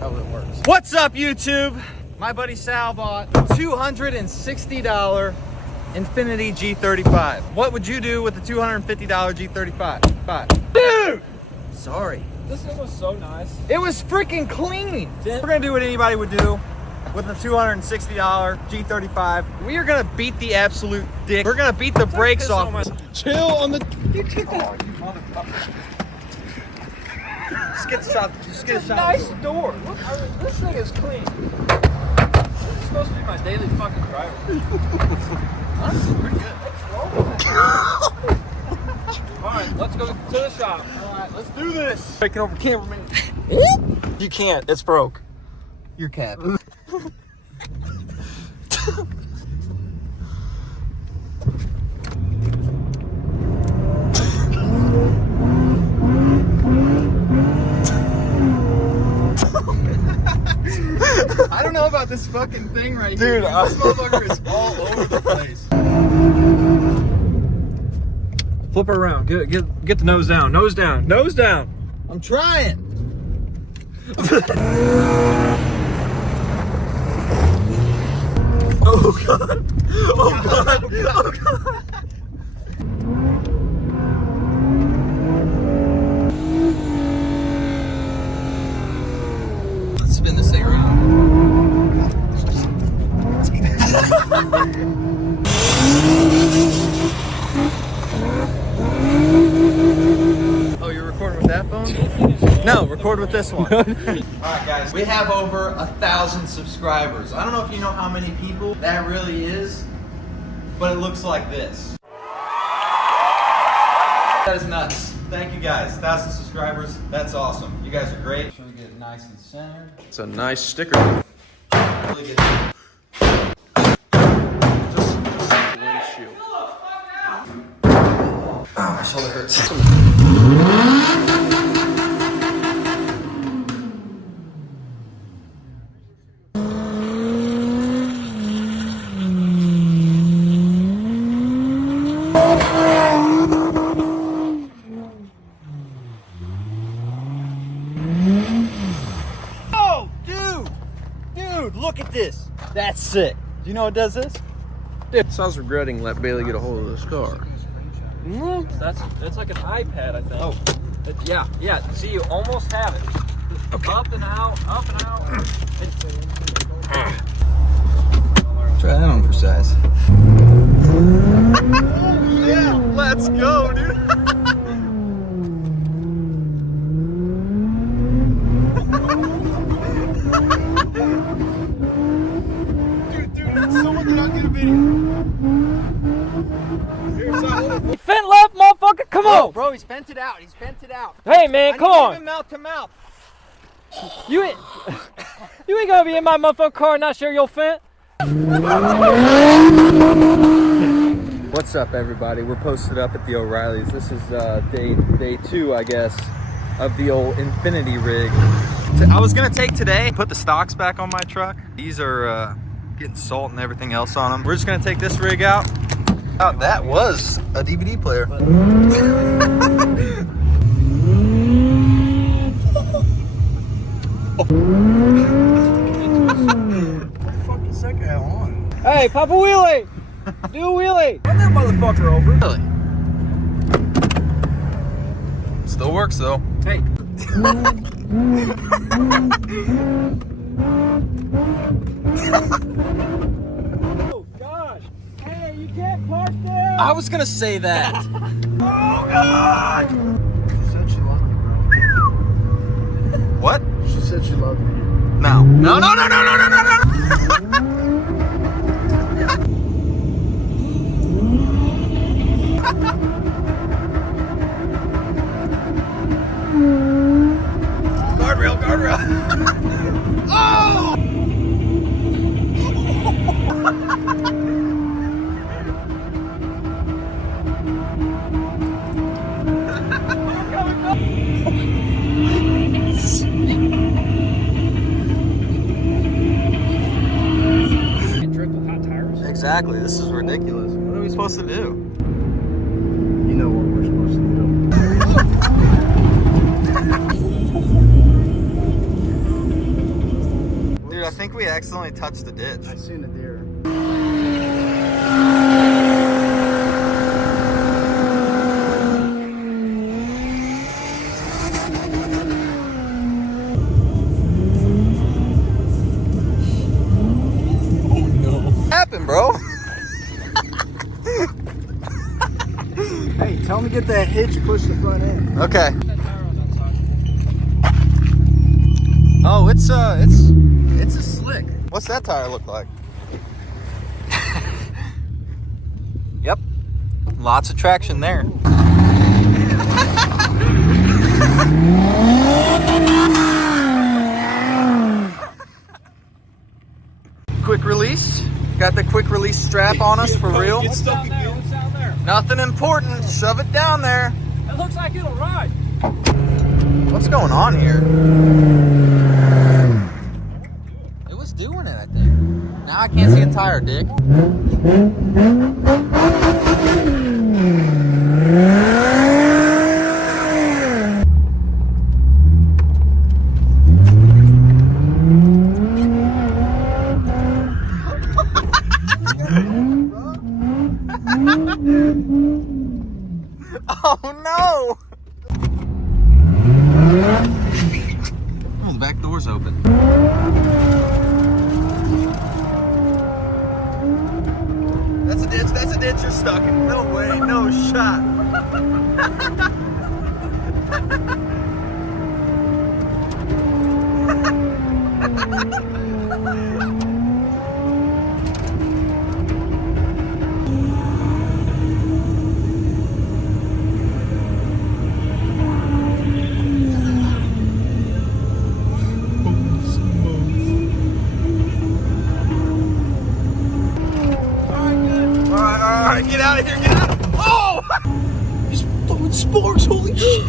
how it works. What's up, YouTube? My buddy Sal bought a $260 Infiniti G35. What would you do with a $250 G35? Dude! Sorry. This thing was so nice. It was freaking clean. We're gonna do what anybody would do with a $260 G35. We are gonna beat the absolute dick. We're gonna beat the brakes off. Chill on the. You took the. Just get the shot. Just get a shot. Nice door. Look, this thing is clean. This is supposed to be my daily fucking driver. Honestly, pretty good. Alright, let's go to the shop. Alright, let's do this. Taking over cameraman. You can't, it's broke. Your cap. I don't know about this fucking thing right here. Dude, this motherfucker is all over the place. Flip her around. Get the nose down. Nose down. Nose down. I'm trying. Oh god. Oh god. Oh god. Let's spin this thing around. Oh, you're recording with that phone? No, record with this one. Alright guys, we have over 1,000 subscribers. I don't know if you know how many people that really is, but it looks like this. That is nuts. Thank you guys. 1,000 subscribers. That's awesome. You guys are great. Make sure we get it nice and centered. It's a nice sticker. Really good. Just windshield. Oh, my shoulder hurts. Oh, dude! Dude, look at this. That's sick. Do you know what does this? Dude, so I was regretting letting Bailey get a hold of this car. That's like an iPad, I think. Oh. Yeah. See, you almost have it. Okay. Up and out, up and out. Try that on for size. Oh, yeah! Let's go, dude! dude, that's someone that I'll get a video. Fent left, motherfucker, come on! Bro, he's fent it out. He's fent it out. Hey, man, come on! Mouth to mouth. You ain't gonna be in my motherfucking car and not share your fent. What's up, everybody? We're posted up at the O'Reilly's. This is day 2, I guess, of the old Infiniti rig. I was gonna take today, put the stocks back on my truck. These are getting salt and everything else on them. We're just gonna take this rig out. Oh, that was a DVD player. What the fuck is that guy on? Hey, Papa Wheelie! Do a wheelie! Run that motherfucker over. Really? Still works though. Hey. Oh gosh! Hey, you can't park there! I was gonna say that. Oh god! She said she loved me, bro. What? She said she loved me. No. No. Guardrail. Oh! Exactly. This is ridiculous. What are we supposed to do? You know what we're supposed to do. I think we accidentally touched the ditch. I seen a deer. What happened, bro? Hey, tell him to get that hitch, push the front end. Okay. That tire on that side. Oh, it's a slick. What's that tire look like? Yep. Lots of traction there. Quick release. Got the quick release strap on us for real. What's down there? What's down there? Nothing important. Shove it down there. It looks like it'll ride. What's going on here? It was doing it, I think. Now I can't see a tire, Dick. Oh no! Oh, the back door's open. That's a ditch, you're stuck in. No way, no shot. Alright, get out of here, get out! Oh! He's throwing sparks, holy shit!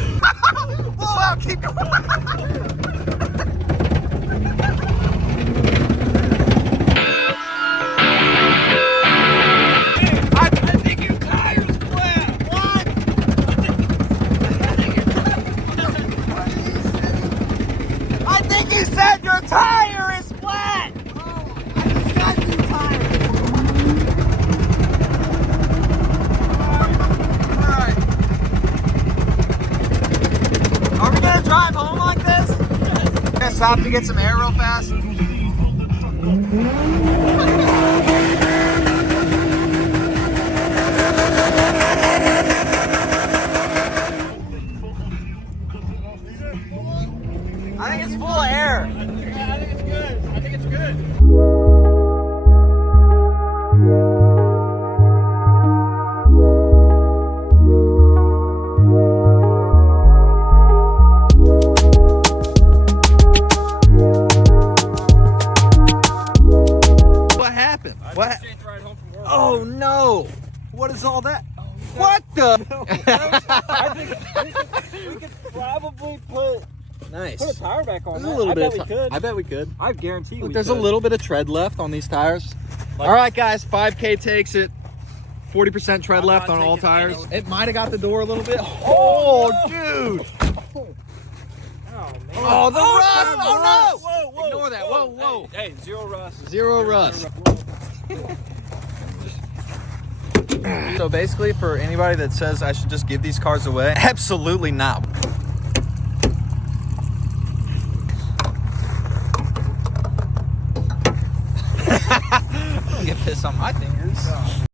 Pull out, keep going! I think your tire's flat. What? I think he said your tire is flat! I just got new tires. Alright. Are we gonna drive home like this? Gonna stop to get some air real fast? I think it's full of air. Yeah, I think it's good. I think it's good. What happened? I What? appreciate the ride home from work. Oh no! What is all that? What the? I think we could probably put Nice. a tire back on There's that. a little I bit. bet we could. I bet we could. I guarantee Look, we there's could. a little bit of tread left on these tires. Like- All right, guys, 5K takes it. 40% tread I'm left not on all taking tires. any- It might have got the door a little bit. Oh, Oh, dude! Oh, man. Oh, the rust! God, Oh, the no! rust. Whoa, whoa. Ignore that. Whoa, whoa. Hey, zero rust. Zero rust. So basically, for anybody that says I should just give these cars away, absolutely not. Don't get pissed on my fingers.